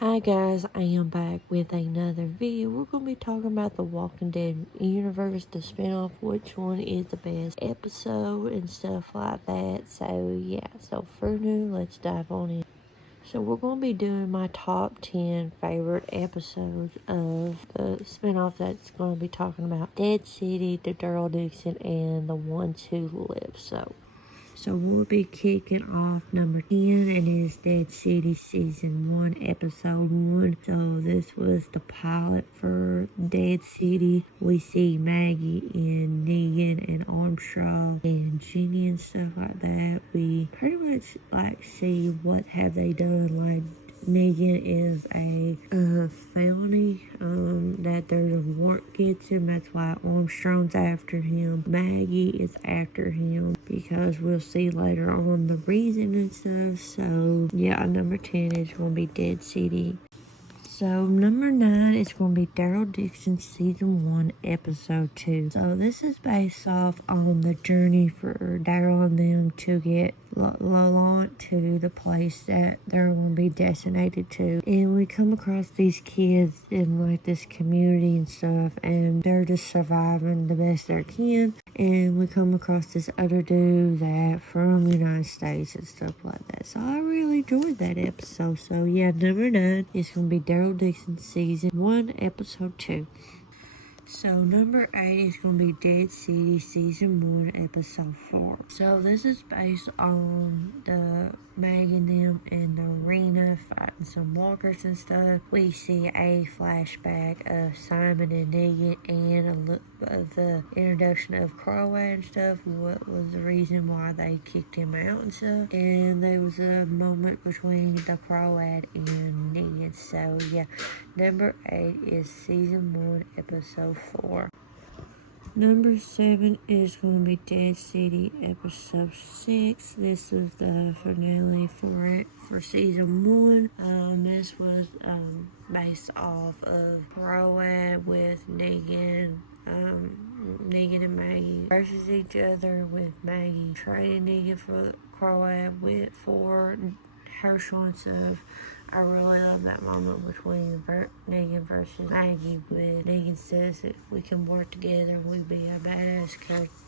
Hi guys, I am back with another video. We're going to be talking about the Walking Dead universe, the spinoff, which one is the best episode and stuff like that. So yeah, so for new, let's dive on in. So we're going to be doing my top 10 favorite episodes of the spinoff that's going to be talking about Dead City, the Daryl Dixon, and the ones who live. So we'll be kicking off number 10, and it is Dead City Season 1, Episode 1. So this was the pilot for Dead City. We see Maggie and Negan and Armstrong and Jenny and stuff like that. We pretty much see what have they done. Negan is a felony that there's a warrant against him. That's why Armstrong's after him. Maggie is after him because we'll see later on the reason and stuff. So yeah, number 10 is going to be Dead City. So number 9 is going to be Daryl Dixon Season 1, Episode 2. So this is based off on the journey for Daryl and them to get Lalonde to the place that they're going to be designated to. And we come across these kids in this community and stuff, and they're just surviving the best they can. And we come across this other dude that from the United States and stuff like that. So I really enjoyed that episode. So yeah, number 9 is going to be Daryl Dixon Season 1, Episode 2. So number 8 is going to be Dead City Season 1, Episode 4. So this is based on the Meg and them in the arena fighting some walkers and stuff. We see a flashback of Simon and Negan and a look of the introduction of Crowley and stuff. What was the reason why they kicked him out and stuff. And there was a moment between the Crowley and Negan. So yeah, number 8 is Season 1, Episode 4. Number 7 is going to be Dead City Episode 6. This is the finale for it for Season 1. This was based off of Proad with Negan and Maggie versus each other, with Maggie trading Negan for Croat for Herschel and stuff. I really love that moment between Negan versus Maggie, when Negan says that we can work together, we be a badass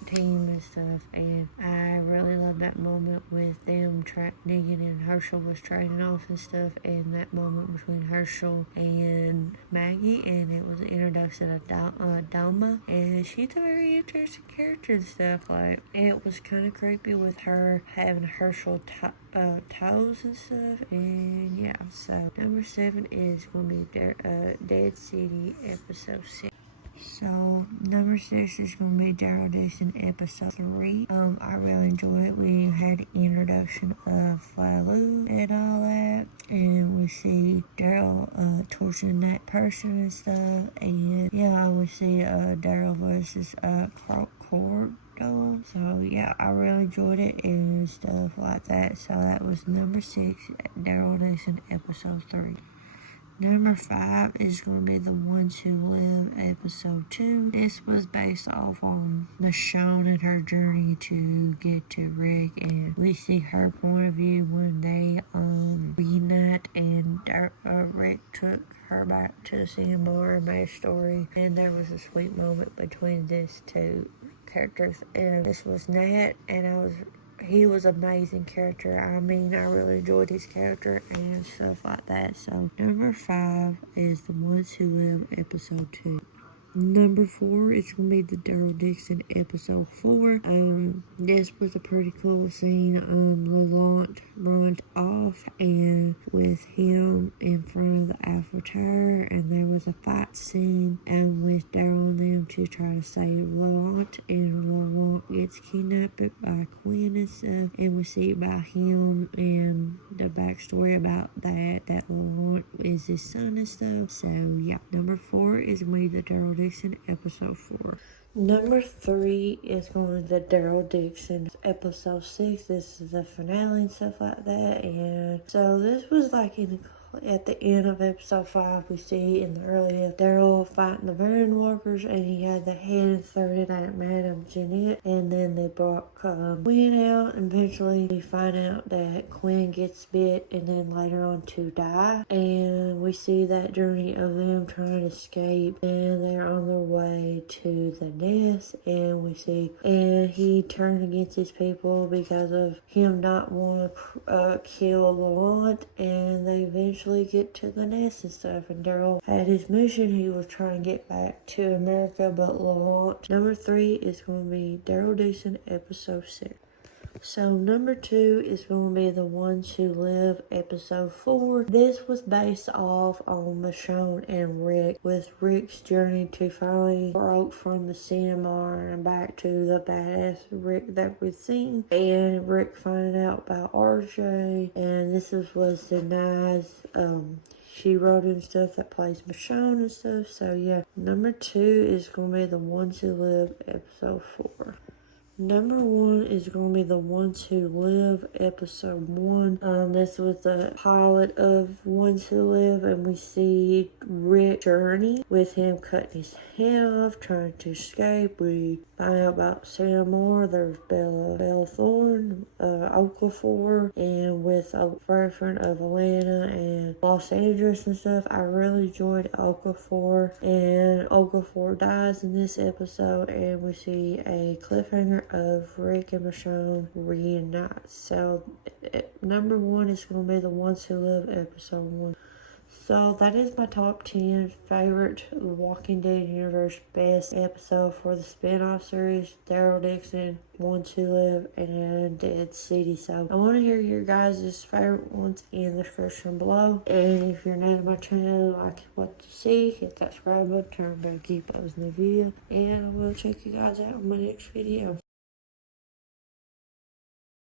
team and stuff. And I really love that moment with them, Negan and Herschel was trading off and stuff, and that moment between Herschel and Maggie, and it was an introduction of Doma, and she's a very interesting character and stuff. It was kind of creepy with her having Herschel toes and stuff, and yeah. So number 7 is going to be Dead City Episode 6. So number 6 is going to be Daryl Dixon Episode 3. I really enjoy it. We had the introduction of Flalu and all that, and we see Daryl torturing that person and stuff, and yeah, we see Daryl versus Cord. So yeah, I really enjoyed it and stuff like that. So that was number 6, Daryl Dixon Episode 3. Number 5 is going to be The Ones Who Live, Episode 2. This was based off on Michonne and her journey to get to Rick, and we see her point of view when they reunite, and Rick took her back to see him her main story, and there was a sweet moment between these two characters, and this was Nat, and he was an amazing character. I mean, I really enjoyed his character and stuff like that. So number 5 is The Ones Who Live, Episode 2. Number 4 is going to be the Daryl Dixon Episode 4. This was a pretty cool scene. Lalonde runs off and with him in front of the Alpha Tower, and there was a fight scene with Daryl and them to try to save Lalonde, and Lalonde gets kidnapped by Quinn and stuff, and we see about him and the backstory about that Lalonde is his son and stuff. So yeah, number 4 is going to be the Daryl Dixon Episode 4. Number 3 is going to be the Daryl Dixon Episode 6. This is the finale and stuff like that. And so this was in at the end of episode 5, we see in the early Daryl fighting the van workers, and he had the head inserted at Madame Jeanette, and then they brought Quinn out, and eventually we find out that Quinn gets bit and then later on to die, and we see that journey of them trying to escape, and they're on their way to the nest, and we see, and he turned against his people because of him not want to kill Laurent, and they eventually get to the nest and stuff, and Daryl had his mission. He was trying to get back to America, but Laurent. Number 3 is going to be Daryl Dixon, episode 6. So number 2 is going to be The Ones Who Live, episode 4. This was based off on Michonne and Rick, with Rick's journey to finally broke from the CMR and back to the badass Rick that we've seen, and Rick finding out about RJ, and this was the nice she wrote and stuff that plays Michonne and stuff. So yeah, number 2 is going to be The Ones Who Live, episode 4. Number 1 is going to be The Ones Who Live, episode 1. This was the pilot of Ones Who Live, and we see Rick's journey with him cutting his head off, trying to escape. We find out about Sam Moore. There's Bella Thorne, Okafor, and with a reference of Atlanta and Los Angeles and stuff. I really enjoyed Okafor, and Okafor dies in this episode, and we see a cliffhanger of Rick and Michonne reunite. So number 1 is going to be The Ones Who Live, episode 1. So that is my top 10 favorite Walking Dead universe best episode for the spin-off series, Daryl Dixon, Ones Who Live, and Dead City. So I want to hear your guys' favorite ones in the description below. And if you're new to my channel, like what you see, hit that subscribe button, turn on bell, keep posting the video, and I will check you guys out in my next video.